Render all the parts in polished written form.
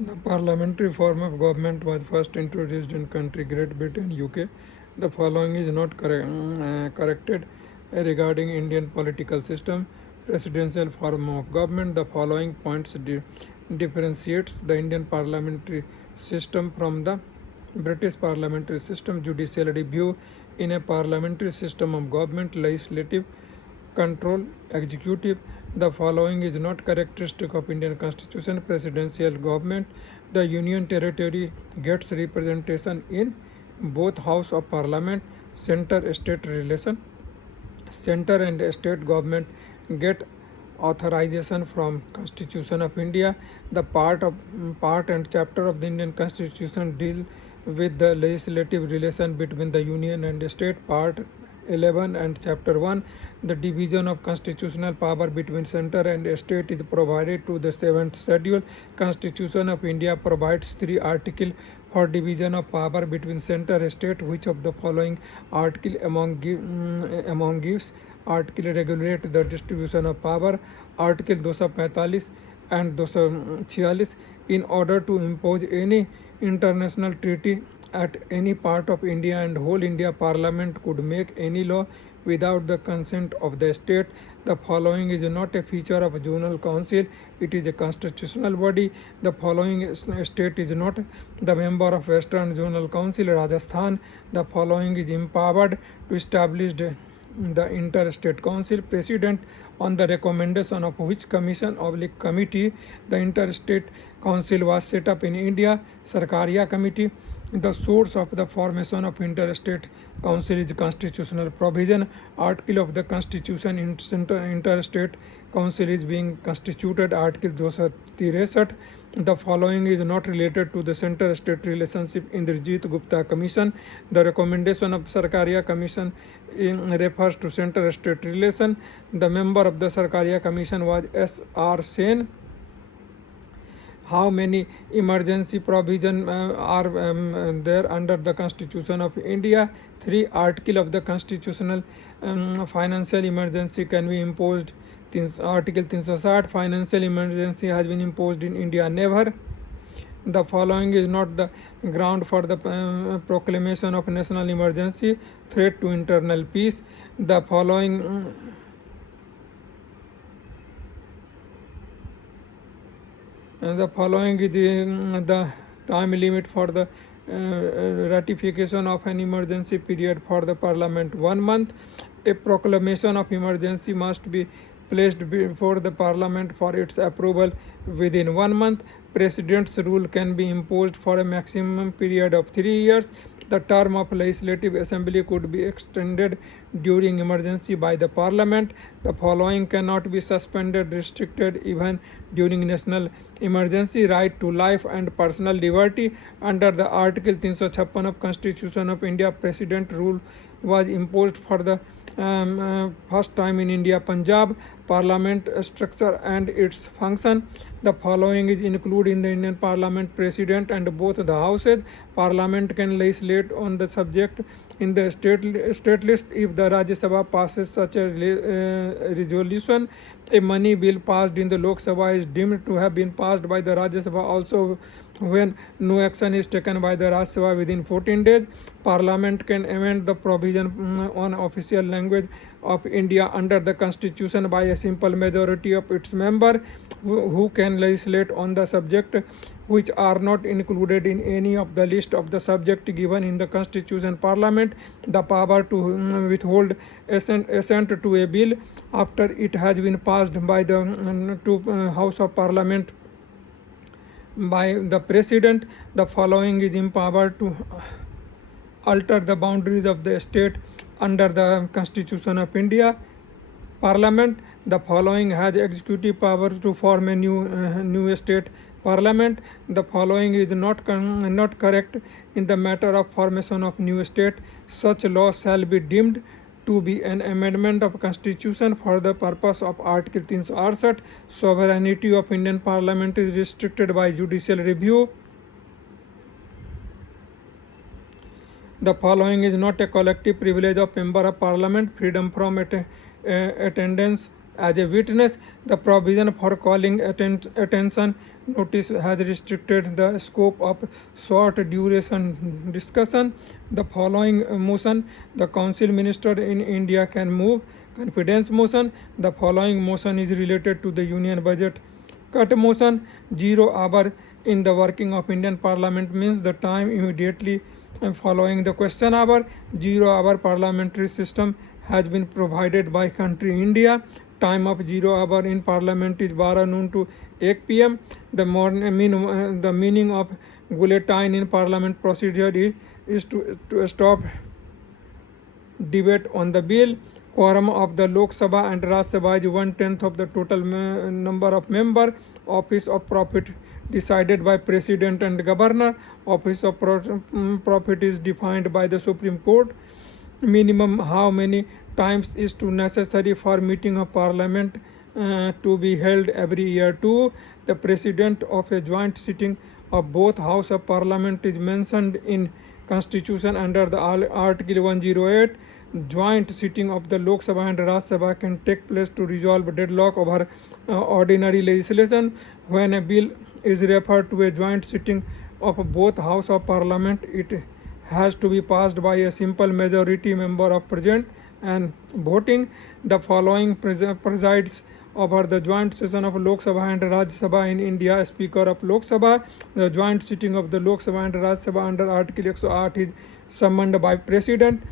The parliamentary form of government was first introduced in country Great Britain, UK. The following is not corrected regarding Indian political system. Presidential form of government. The following points differentiates the Indian parliamentary system from the British parliamentary system. Judicial review. In a parliamentary system of government, legislative control, executive. The following is not characteristic of Indian constitution. Presidential government. The union territory gets representation in both house of parliament. Center state relation. Center and state government get authorization from Constitution of India. The part and chapter of the Indian Constitution deal with the legislative relation between the union and state. Part 11 and chapter 1, the division of constitutional power between center and state is provided to the 7th schedule. Constitution of India provides 3 articles for division of power between center and state. Which of the following article among gives article regulate the distribution of power? Article 245 and 246. In order to impose any international treaty at any part of India and whole India, Parliament could make any law without the consent of the state. The following is not a feature of Zonal Council, it is a constitutional body. The following state is not the member of Western Zonal Council, Rajasthan. The following is empowered to establish the Interstate Council. President, on the recommendation of which committee the Interstate Council was set up in India? Sarkaria Committee. The source of the formation of Interstate Council is constitutional provision. Article of the Constitution Interstate Council is being constituted. Article 263. The following is not related to the center-state relationship. Indrajit Gupta Commission. The recommendation of Sarkaria Commission refers to center-state relation. The member of the Sarkaria Commission was S.R. Sen. How many emergency provisions are there under the Constitution of India? 3 articles of the constitutional financial emergency can be imposed. Article 360, financial emergency has been imposed in India never. The following is not the ground for the proclamation of national emergency. Threat to internal peace. The following is the time limit for the ratification of an emergency period for the parliament 1 month. A proclamation of emergency must be placed before the parliament for its approval within 1 month. President's rule can be imposed for a maximum period of 3 years. The term of legislative assembly could be extended during emergency by the parliament. The following cannot be suspended, restricted even during national emergency. Right to life and personal liberty. Under the Article 356 of Constitution of India, President rule was imposed for the first time in India. Punjab. Parliament structure and its function. The following is included in the Indian Parliament: President and both the houses. Parliament can legislate on the subject in the state list if the Rajya Sabha passes such a resolution. A money bill passed in the Lok Sabha is deemed to have been passed by the Rajya Sabha also when no action is taken by the Rajya Sabha within 14 days. Parliament can amend the provision on official language of India under the Constitution by a simple majority of its members who can legislate on the subject which are not included in any of the list of the subject given in the Constitution. Parliament the power to withhold assent to a bill after it has been passed by the House of Parliament by the President. The following is empowered to alter the boundaries of the state under the Constitution of India. Parliament the following has executive power to form a new state parliament. The following is not correct in the matter of formation of new state. Such law shall be deemed to be an amendment of Constitution for the purpose of Article 368. Sovereignty of Indian Parliament is restricted by judicial review. The following is not a collective privilege of member of parliament: freedom from attendance as a witness. The provision for calling attention notice has restricted the scope of short duration discussion. The following motion, the council minister in India can move. Confidence motion, the following motion is related to the union budget. Cut motion, 0 hour in the working of Indian Parliament means the time immediately following the question hour. 0 hour parliamentary system has been provided by country India. Time of 0 hour in Parliament is 12 noon to 1 p.m. The meaning of guillotine in Parliament procedure is to stop debate on the bill. Quorum of the Lok Sabha and Raj Sabha is 1/10 of the total number of member. Office of profit decided by President and Governor. Office of profit is defined by the Supreme Court. Minimum how many times is too necessary for meeting of Parliament to be held every year. 2. The President of a joint sitting of both House of Parliament is mentioned in Constitution under the Article 108. Joint sitting of the Lok Sabha and Raj Sabha can take place to resolve deadlock over ordinary legislation. When a bill is referred to a joint sitting of both House of Parliament, it has to be passed by a simple majority member of present and voting. The following presides over the joint session of Lok Sabha and Rajya Sabha in India. Speaker of Lok Sabha. The joint sitting of the Lok Sabha and Rajya Sabha under Article 108 is summoned by President.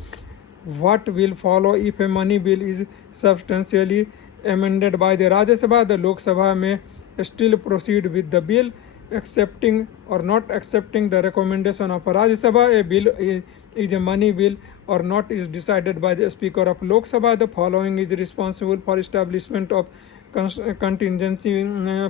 What will follow if a money bill is substantially amended by the Rajya Sabha? The Lok Sabha may still proceed with the bill, accepting or not accepting the recommendation of Rajya Sabha. A bill is a money bill or not is decided by the Speaker of Lok Sabha. The following is responsible for establishment of contingency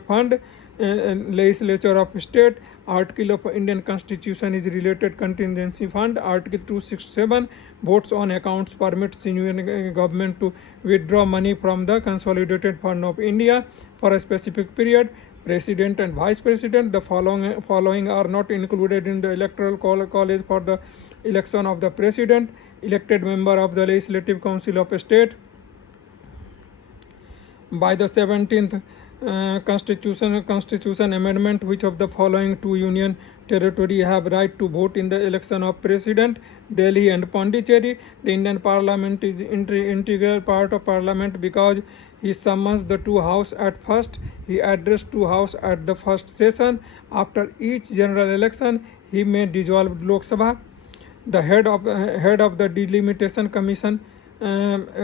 fund. Legislature of state. Article of Indian Constitution is related contingency fund. Article 267 votes on accounts permits union government to withdraw money from the consolidated fund of India for a specific period. President and Vice President. The following are not included in the electoral college for the election of the President. Elected member of the Legislative Council of State by the 17th Constitution Amendment. Which of the following two union territory have right to vote in the election of President? Delhi and Pondicherry. The Indian Parliament is integral part of Parliament because he summons the two houses at first. He addressed two houses at the first session. After each general election, he may dissolve Lok Sabha. The head of the Delimitation Commission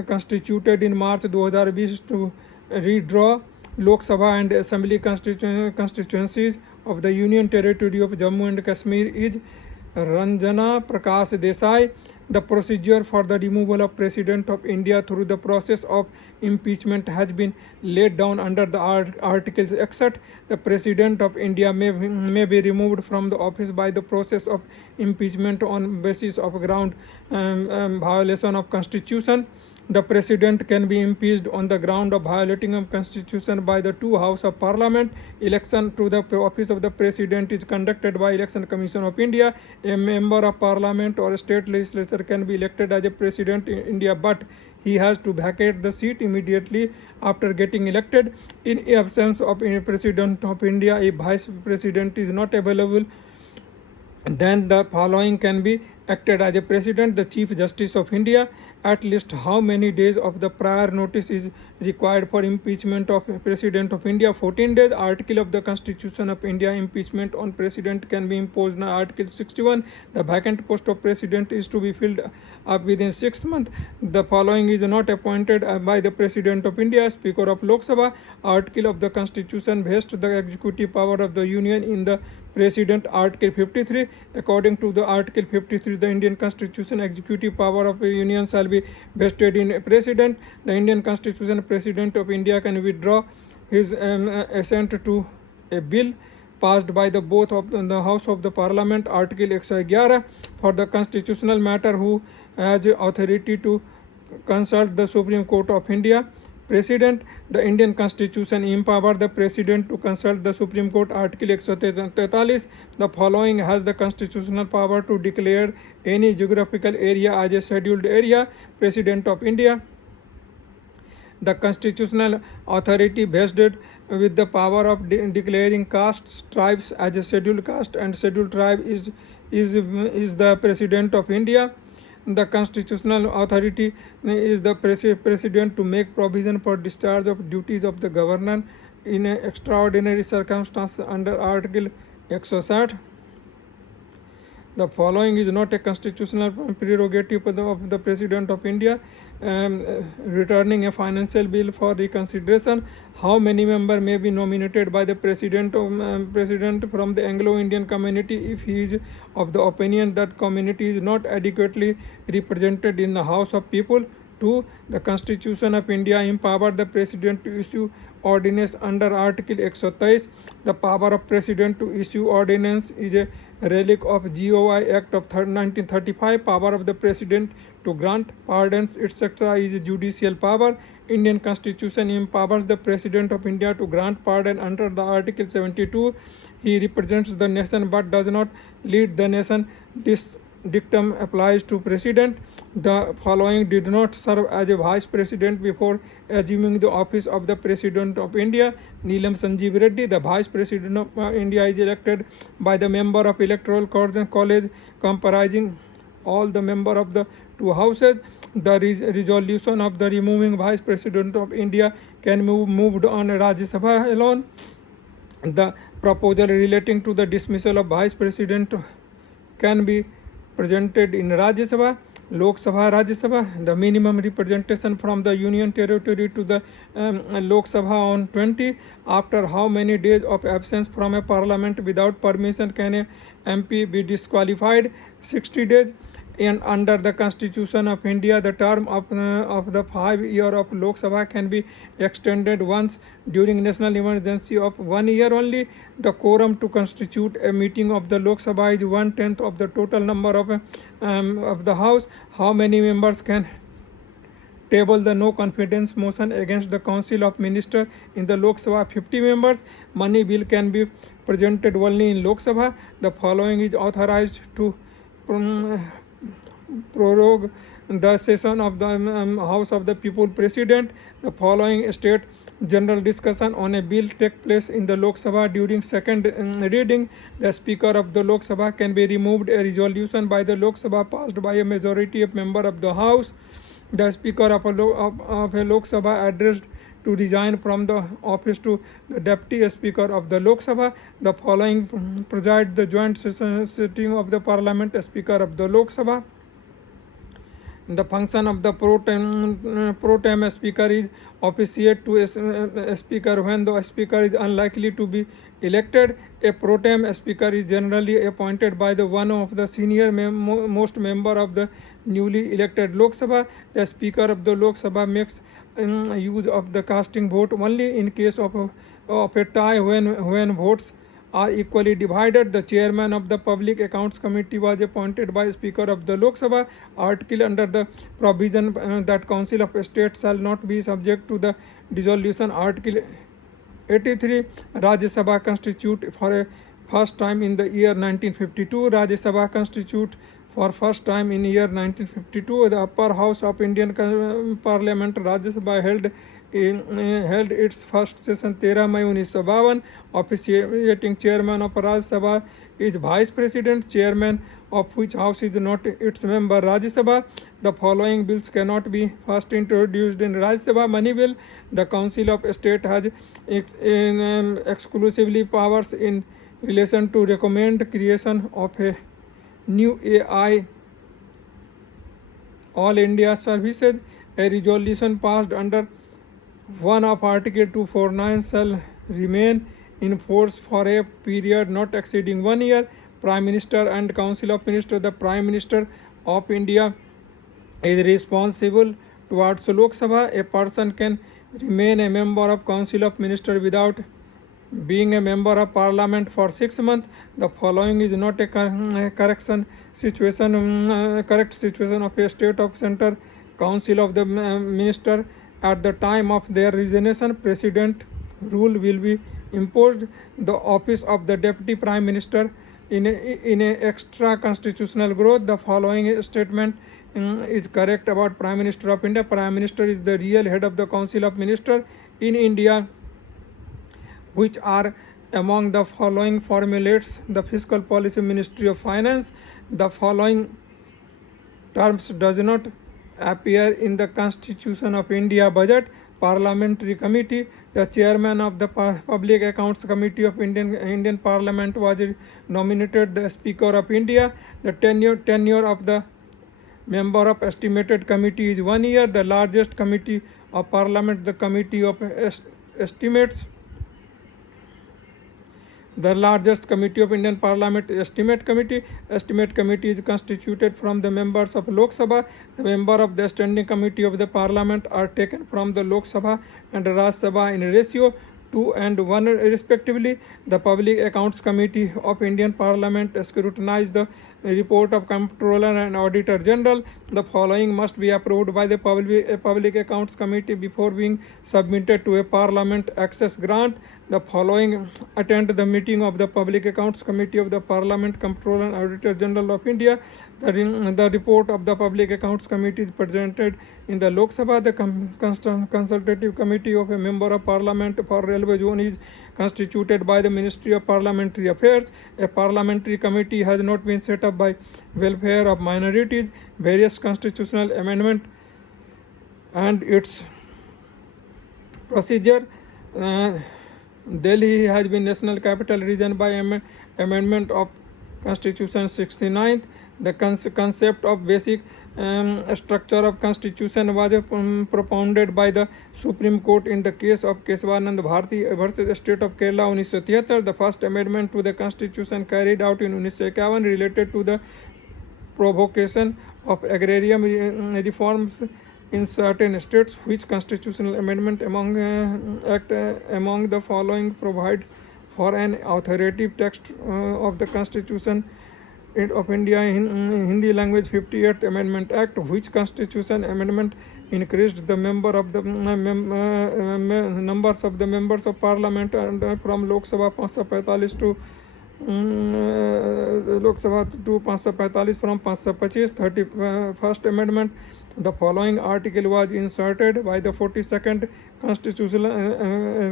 constituted in March 2020 to redraw Lok Sabha and Assembly constituencies of the Union Territory of Jammu and Kashmir is Ranjana Prakash Desai. The procedure for the removal of President of India through the process of impeachment has been laid down under the articles except the President of India may be removed from the office by the process of impeachment on basis of ground violation of Constitution. The President can be impeached on the ground of violating of Constitution by the two House of Parliament. Election to the office of the President is conducted by Election Commission of India. A member of Parliament or a state legislature can be elected as a President in India, but he has to vacate the seat immediately after getting elected. In absence of a President of India, a Vice President is not available. Then the following can be acted as a President. The Chief Justice of India. At least how many days of the prior notice is required for impeachment of President of India? 14 days. Article of the Constitution of India. Impeachment on President can be imposed under Article 61. The vacant post of President is to be filled up within 6 months. The following is not appointed by the President of India. Speaker of Lok Sabha. Article of the Constitution vests the executive power of the Union in the President. Article 53. According to the Article 53, the Indian Constitution, executive power of the Union shall be vested in a President. The Indian Constitution, President of India can withdraw his assent to a bill passed by the both of the House of the Parliament. Article 111. For the constitutional matter, who has authority to consult the Supreme Court of India? President. The Indian Constitution empower the President to consult the Supreme Court. Article 143. The following has the constitutional power to declare any geographical area as a scheduled area. President of India. The constitutional authority vested with the power of declaring castes, tribes as a scheduled caste and scheduled tribe is the President of India. The constitutional authority is the president to make provision for discharge of duties of the governor in extraordinary circumstances under Article 160. The following is not a constitutional prerogative of the President of India. Returning a financial bill for reconsideration. How many members may be nominated by the President from the Anglo-Indian community if he is of the opinion that community is not adequately represented in the House of People? 2. The Constitution of India empowered the President to issue ordinance under Article 123. The power of President to issue ordinance is a relic of GOI Act of 1935. Power of the President to grant pardons, etc. is judicial power. Indian Constitution empowers the President of India to grant pardon under the Article 72. He represents the nation but does not lead the nation. This dictum applies to President. The following did not serve as a Vice President before assuming the office of the President of India. Neelam Sanjeev Reddy. The Vice President of India is elected by the member of Electoral College comprising all the members of the two houses. The resolution of the removing Vice President of India can be moved on Rajya Sabha alone. The proposal relating to the dismissal of Vice President can be presented in Rajya Sabha, Lok Sabha, Rajya Sabha. The minimum representation from the Union Territory to the Lok Sabha on 20. After how many days of absence from a parliament without permission can a MP be disqualified? 60 days. And under the Constitution of India, the term of the 5 year of Lok Sabha can be extended once during national emergency of 1 year only. The quorum to constitute a meeting of the Lok Sabha is 1/10 of the total number of the House. How many members can table the no confidence motion against the Council of Ministers in the Lok Sabha? 50 members. Money bill can be presented only in Lok Sabha. The following is authorized to prorogue the session of the House of the People President. The following state general discussion on a bill take place in the Lok Sabha during second reading. The Speaker of the Lok Sabha can be removed. A resolution by the Lok Sabha passed by a majority of members of the House. The Speaker of a Lok Sabha addressed to resign from the office to the Deputy Speaker of the Lok Sabha. The following preside the joint sitting of the Parliament. Speaker of the Lok Sabha. The function of the pro tem speaker is officiate to a speaker when the speaker is unlikely to be elected. A pro tem speaker is generally appointed by the one of the senior most member of the newly elected Lok Sabha. The Speaker of the Lok Sabha makes use of the casting vote only in case of a tie when votes are equally divided. The chairman of the Public Accounts Committee was appointed by Speaker of the Lok Sabha. Article under the provision that Council of State shall not be subject to the dissolution. Article 83. Rajya Sabha constitute for a first time in the year 1952. Rajya Sabha constitute for first time in year 1952. The upper house of Indian Parliament, Rajya Sabha, held its first session 13 May 1952. Officiating chairman of Rajya Sabha is Vice President, chairman of which house is not its member Rajya Sabha. The following bills cannot be first introduced in Rajya Sabha. Money bill. The Council of State has exclusively powers in relation to recommend creation of a new AI All India Services. A resolution passed under 1 of Article 249 shall remain in force for a period not exceeding 1 year. Prime Minister and Council of Ministers. The Prime Minister of India is responsible towards Lok Sabha. A person can remain a member of Council of Ministers without being a member of Parliament for 6 months. The following is not a correct situation of a state of center Council of the Minister. At the time of their resignation, President rule will be imposed. The office of the Deputy Prime Minister in a extra constitutional growth. The following statement is correct about Prime Minister of India. Prime Minister is the real head of the Council of Ministers. In India, which are among the following formulates the fiscal policy Ministry of Finance. The following terms does not appear in the Constitution of India budget. Parliamentary committee. The chairman of the Public Accounts Committee of Indian Parliament was nominated the Speaker of India. The tenure of the member of estimated committee is 1 year. The largest committee of Parliament, the Committee of Estimates. The largest committee of Indian Parliament, Estimate Committee. Estimate Committee is constituted from the members of Lok Sabha. The member of the Standing Committee of the Parliament are taken from the Lok Sabha and Raj Sabha in ratio 2 and 1 respectively. The Public Accounts Committee of Indian Parliament scrutinized the report of Comptroller and Auditor General. The following must be approved by the Public Accounts Committee before being submitted to a Parliament access grant. The following attend the meeting of the Public Accounts Committee of the Parliament, Comptroller and Auditor General of India. The report of the Public Accounts Committee is presented in the Lok Sabha. The Consultative Committee of a Member of Parliament for Railway Zone is constituted by the Ministry of Parliamentary Affairs. A parliamentary committee has not been set up by welfare of minorities. Various constitutional amendment and its procedure. Delhi has been national capital region by amendment of Constitution 69th. The concept of basic structure of constitution was propounded by the Supreme Court in the case of Keshavanand Bharati versus State of Kerala 1973. The first amendment to the constitution carried out in 1951 related to the provocation of agrarian reforms in certain states. Which constitutional amendment among the following provides for an authoritative text of the Constitution of India in Hindi language? 58th Amendment Act. Which constitution amendment increased the numbers of the members of Parliament and from Lok Sabha 545 to Lok Sabha to 545 from 525? 31st Amendment. The following article was inserted by the 42nd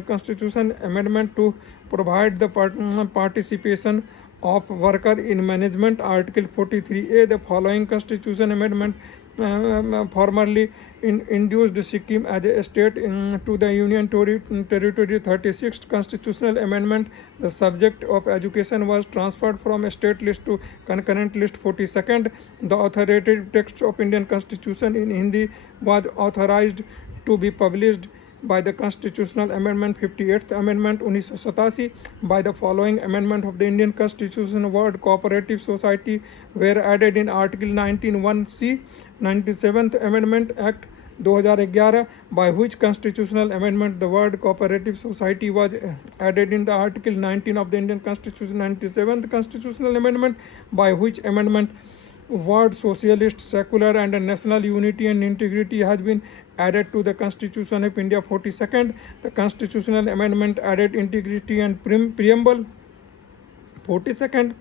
Constitution Amendment to provide the participation of worker in management. Article 43A. The following Constitution Amendment formerly induced Sikkim as a state to the Union Territory. 36th Constitutional Amendment. The subject of education was transferred from a state list to concurrent list. 42nd. The authoritative text of Indian Constitution in Hindi was authorized to be published by the Constitutional Amendment. 58th Amendment 1987. By the following amendment of the Indian Constitution, word cooperative society were added in Article 19(1)(c). 97th Amendment Act 2011, by which constitutional amendment the word cooperative society was added in the Article 19 of the Indian Constitution. 97th Constitutional Amendment, by which amendment word socialist, secular and national unity and integrity has been added to the Constitution of India. 42nd, the constitutional amendment added integrity and preamble. 42nd,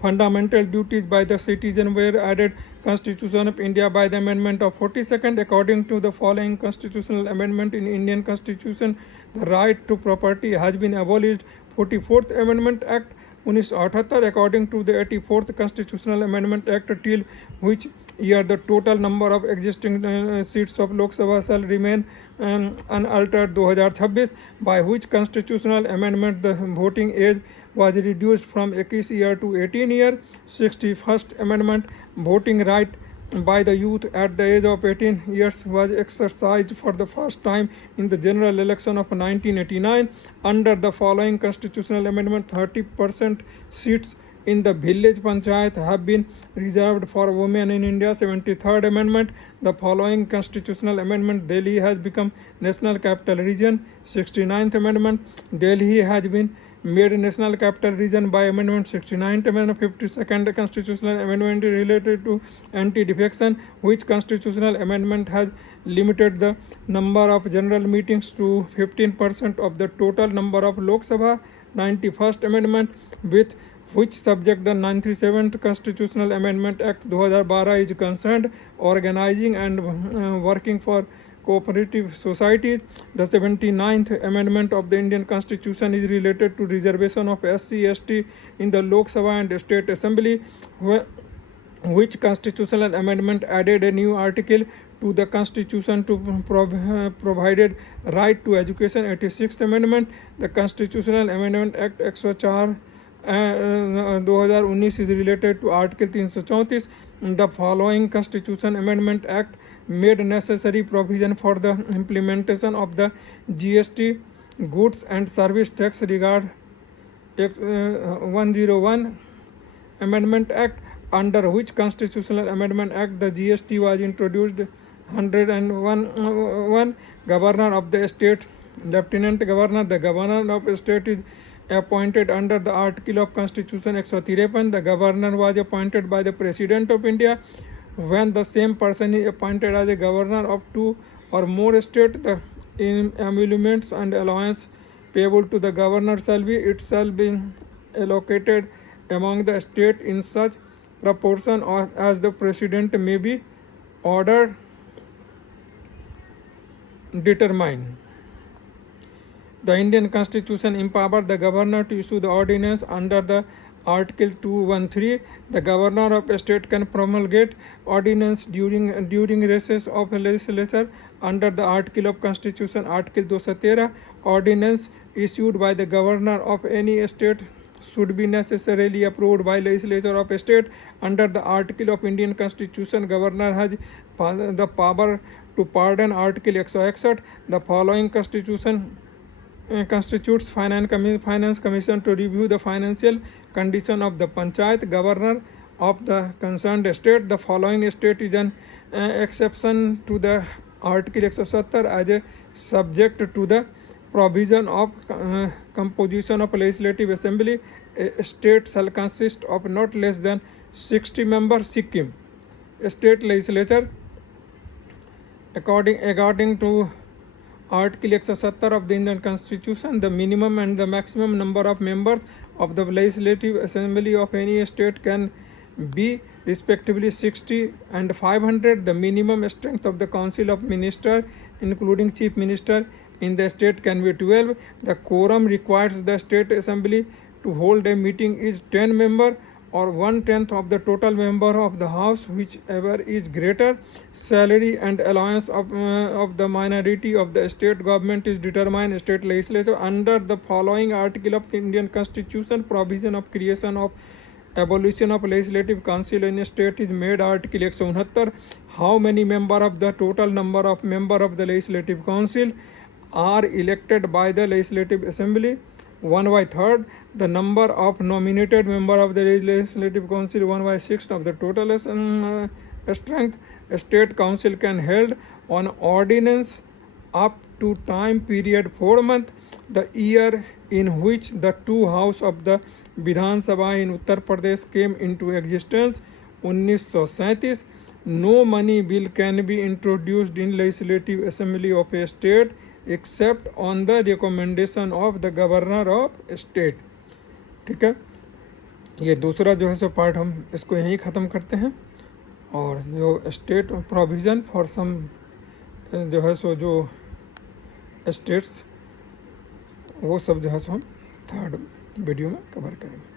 fundamental duties by the citizen were added Constitution of India by the amendment of 42nd. According to the following constitutional amendment in Indian Constitution, the right to property has been abolished. 44th Amendment Act 1978. According to the 84th Constitutional Amendment Act, till which year the total number of existing seats of Lok Sabha shall remain unaltered. 2026. By which constitutional amendment the voting age was reduced from 21 year to 18 year. 61st Amendment. Voting right by the youth at the age of 18 years was exercised for the first time in the general election of 1989. Under the following constitutional amendment, 30% seats in the village panchayat have been reserved for women in India. 73rd Amendment. The following constitutional amendment, Delhi has become national capital region. 69th Amendment. Delhi has been made national capital region by amendment. 69th Amendment. 52nd Constitutional Amendment related to anti-defection. Which constitutional amendment has limited the number of general meetings to 15% of the total number of Lok Sabha? 91st Amendment. With which subject the 97th Constitutional Amendment Act 2012 is concerned? Organizing and working for cooperative societies. The 79th Amendment of the Indian Constitution is related to reservation of SC/ST in the Lok Sabha and State Assembly, which constitutional amendment added a new article to the Constitution to provided right to education. 86th Amendment, the Constitutional Amendment Act 104 2019 is related to Article 334. The following Constitution Amendment Act made necessary provision for the implementation of the GST goods and service tax regard 101 Amendment Act, under which Constitutional Amendment Act the GST was introduced. 101 Governor of the State, Lieutenant Governor. The Governor of the State is appointed under the Article of Constitution 153. The Governor was appointed by the President of India. When the same person is appointed as a Governor of two or more states, the emoluments and allowance payable to the Governor shall be itself be allocated among the state in such proportion as the President may be ordered determine. The Indian Constitution empowers the Governor to issue the ordinance under the Article 213. The Governor of a state can promulgate ordinance during recess of a legislature under the Article of Constitution, Article 213. Ordinance issued by the Governor of any state should be necessarily approved by legislature of a state. Under the Article of Indian Constitution, Governor has the power to pardon. Article 161. The following constitution constitutes finance commission to review the financial condition of the panchayat governor of the concerned state. The following state is an exception to the Article 170 as a subject to the provision of composition of legislative assembly. A state shall consist of not less than 60 members. Sikkim state legislature, according to Article 170 of the Indian Constitution, the minimum and the maximum number of members of the Legislative Assembly of any state can be respectively 60 and 500. The minimum strength of the Council of Ministers, including Chief Minister, in the state can be 12. The quorum requires the State Assembly to hold a meeting is 10 members or 1/10 of the total member of the House, whichever is greater. Salary and allowance of the minority of the state government is determined state legislature under the following article of the Indian Constitution. Provision of creation of abolition of legislative council in a state is made. Article 169. How many member of the total number of member of the legislative council are elected by the legislative assembly? 1/3. The number of nominated member of the legislative council 1/6 of the total strength. A state council can held on ordinance up to time period 4 months. The year in which the two house of the Vidhan Sabha in Uttar Pradesh came into existence, 1937. No money bill can be introduced in legislative assembly of a state except on the recommendation of the governor of state. ठीक है, ये दूसरा जो है so part हम इसको यहीं ख़त्म करते हैं, और जो स्टेट प्रोविज़न फॉर सम जो है सो जो स्टेट्स वो सब जो है सो हम थर्ड वीडियो में कवर करेंगे.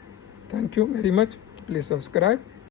Thank you very much. Please subscribe.